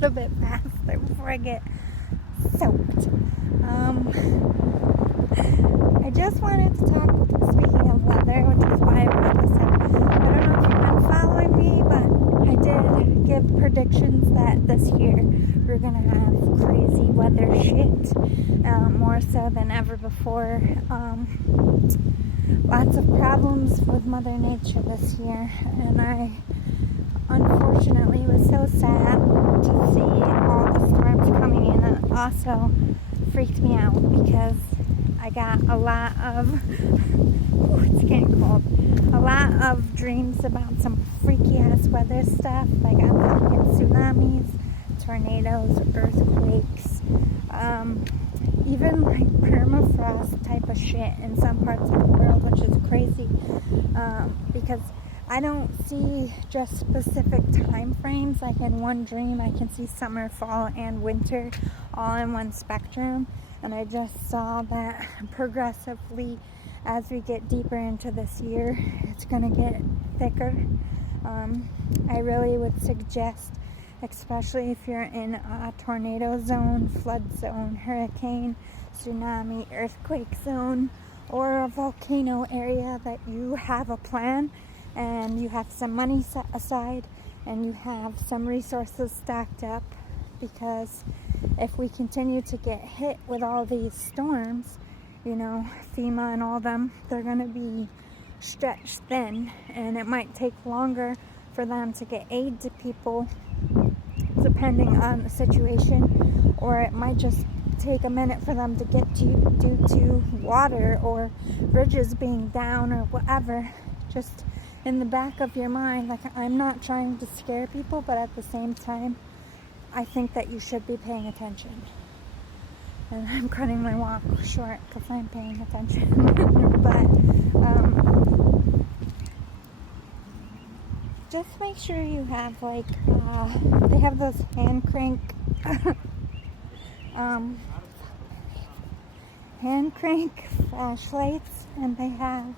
little bit faster before I get soaked. I just wanted to talk, speaking of weather, which is why I brought this up. I don't know if you've been following me, but I did give predictions that this year we're going to have crazy weather shit, more so than ever before. Lots of problems with Mother Nature this year, and I unfortunately was so sad to see all the storms coming in. It also freaked me out because I got a lot of, it's getting cold, a lot of dreams about some freaky ass weather stuff. Like I'm talking tsunamis, tornadoes, earthquakes, even like permafrost type of shit in some parts of the world, which is crazy, because I don't see just specific time frames. Like in one dream I can see summer, fall, and winter all in one spectrum, and I just saw that progressively as we get deeper into this year it's gonna get thicker. I really would suggest, especially if you're in a tornado zone, flood zone, hurricane, tsunami, earthquake zone, or a volcano area, that you have a plan and you have some money set aside and you have some resources stacked up, because if we continue to get hit with all these storms, you know, FEMA and all them, they're going to be stretched thin, and it might take longer for them to get aid to people depending on the situation, or it might just take a minute for them to get to you due to water or bridges being down or whatever. Just in the back of your mind, like, I'm not trying to scare people, but at the same time I think that you should be paying attention. And I'm cutting my walk short because I'm paying attention. But just make sure you have, like, they have those hand crank flashlights, and they have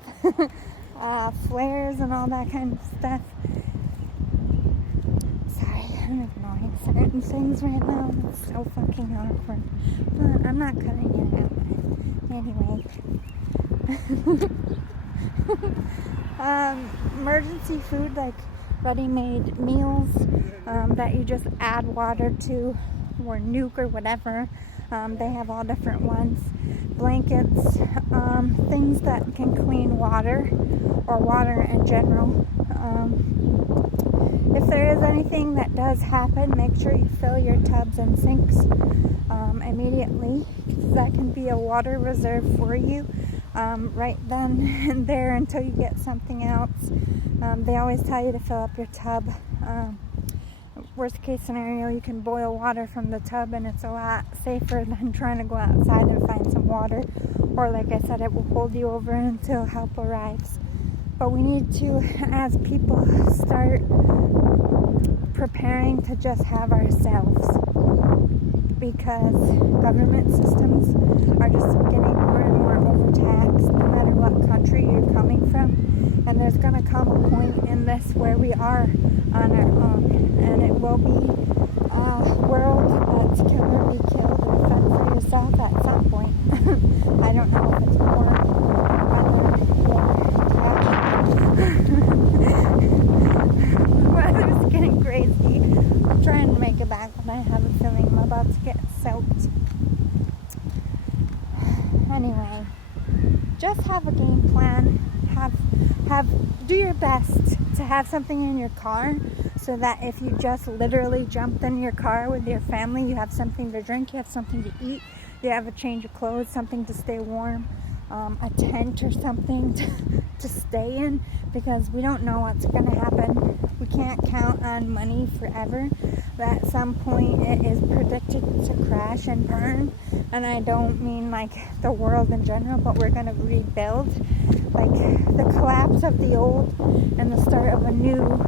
flares and all that kind of stuff. Sorry, I'm ignoring certain things right now. It's so fucking awkward. But I'm not cutting it out. Anyway. Emergency food, like ready-made meals that you just add water to, or nuke or whatever. They have all different ones. Blankets, things that can clean water, or water in general. If there is anything that does happen, make sure you fill your tubs and sinks immediately, because that can be a water reserve for you right then and there until you get something else. They always tell you to fill up your tub. Worst case scenario, you can boil water from the tub, and it's a lot safer than trying to go outside and find some water. Or like I said, it will hold you over until help arrives. But we need to, as people, start preparing to just have ourselves, because government systems are just getting more and more overtaxed no matter what country you're coming from. And there's going to come a point in this where we are on our own, and it will be a world that's kill or be killed, or fend for yourself at some point. I don't know if it's more weather's getting crazy. I'm trying to make it back, but I have a feeling I'm about to get soaked. Anyway, just have a game plan. Do your best to have something in your car, so that if you just literally jumped in your car with your family, you have something to drink, you have something to eat, you have a change of clothes, something to stay warm, a tent or something to stay in, because we don't know what's going to happen. We can't count on money forever. At some point it is predicted to crash and burn, and I don't mean like the world in general, but we're going to rebuild. Like, the collapse of the old and the start of a new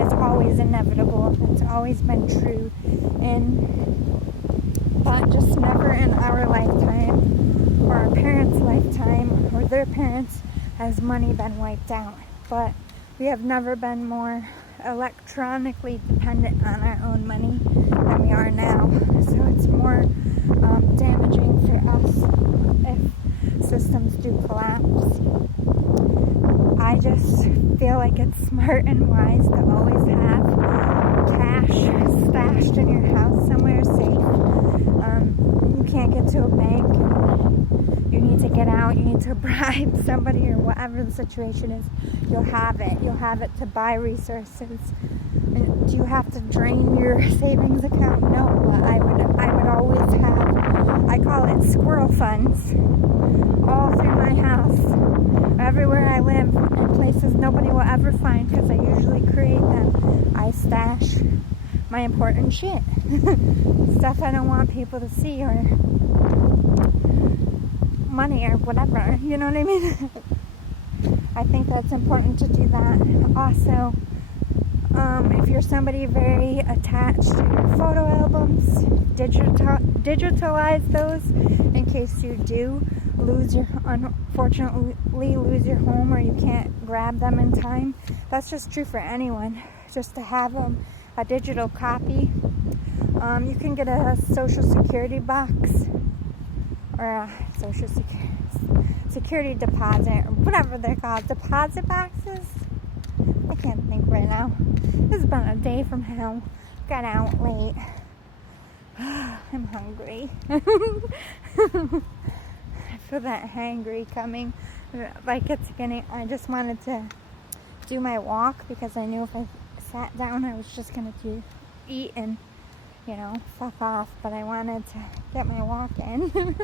is always inevitable. It's always been true, but just never in our lifetime, or our parents' lifetime, or their parents, has money been wiped out. But we have never been more electronically dependent on our own money than we are now. So it's more damaging for us if systems do collapse. I just feel like it's smart and wise to always have cash stashed in your house somewhere safe. You can't get to a bank, you need to get out, you need to bribe somebody or whatever the situation is, you'll have it. You'll have it to buy resources. And do you have to drain your savings account? No, but I would always have, I call it squirrel funds, all through my house, everywhere I live, in places nobody will ever find because I usually create them. I stash my important shit. Stuff I don't want people to see, or money or whatever, you know what I mean? I think that's important to do that. Also, if you're somebody very attached to your photo albums, digitalize those in case you do unfortunately lose your home or you can't grab them in time. That's just true for anyone, just to have a digital copy. You can get a social security box or a social security deposit, or whatever they're called, deposit boxes. I can't think right now. This has been a day from hell. Got out late. I'm hungry. I feel that hangry coming. Like it's getting. I just wanted to do my walk because I knew if I sat down I was just gonna eat and, you know, fuck off. But I wanted to get my walk in.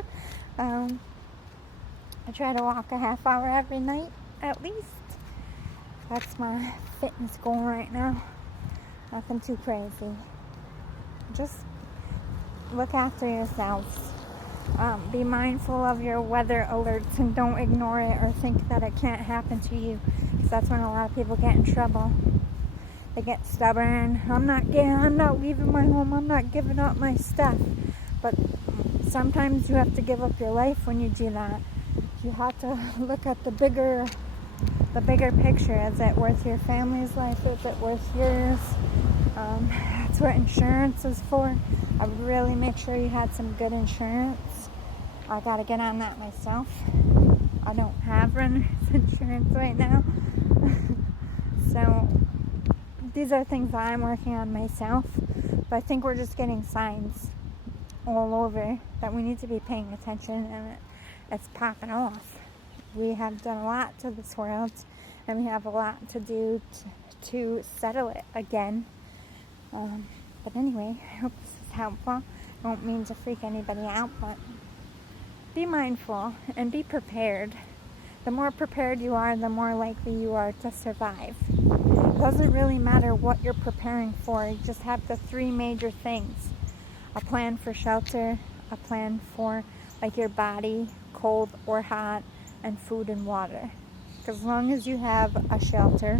I try to walk a half hour every night at least. That's my fitness goal right now. Nothing too crazy. Just look after yourselves. Be mindful of your weather alerts and don't ignore it or think that it can't happen to you, because that's when a lot of people get in trouble. They get stubborn. I'm not leaving my home. I'm not giving up my stuff. But sometimes you have to give up your life when you do that. You have to look at the bigger picture. Is it worth your family's life? Is it worth yours? That's what insurance is for. I would really make sure you had some good insurance. I gotta get on that myself. I don't have renter's insurance right now. So these are things that I'm working on myself. But I think we're just getting signs all over that we need to be paying attention, and it's popping off. We have done a lot to this world, and we have a lot to do to settle it again. But anyway, I hope this is helpful. I don't mean to freak anybody out, but be mindful and be prepared. The more prepared you are, the more likely you are to survive. It doesn't really matter what you're preparing for. You just have the three major things. A plan for shelter, a plan for like your body, cold or hot, and food and water. Because as long as you have a shelter,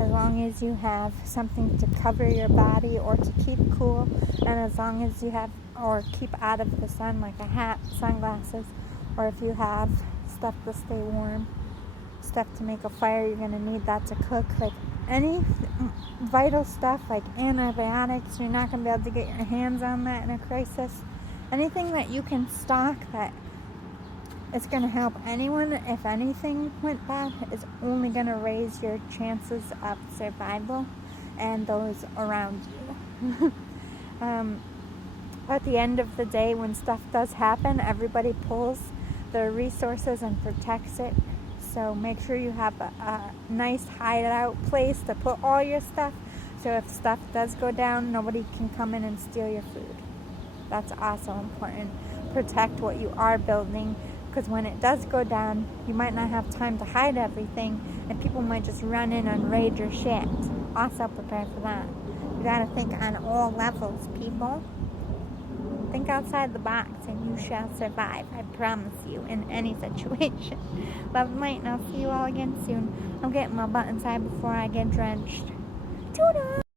as long as you have something to cover your body or to keep cool, and as long as you have, or keep out of the sun, like a hat, sunglasses, or if you have stuff to stay warm, stuff to make a fire, you're going to need that to cook. Like any vital stuff like antibiotics, you're not going to be able to get your hands on that in a crisis. Anything that you can stock that it's going to help anyone, if anything went bad, is only going to raise your chances of survival and those around you. At the end of the day, when stuff does happen, everybody pulls their resources and protects it. So make sure you have a nice hideout place to put all your stuff, so if stuff does go down, nobody can come in and steal your food. That's also important. Protect what you are building, because when it does go down, you might not have time to hide everything, and people might just run in and raid your shit. Also prepare for that. You gotta think on all levels, people. Think outside the box and you shall survive. I promise you, in any situation. Love, light, and I'll see you all again soon. I'm getting my butt inside before I get drenched. Tuna!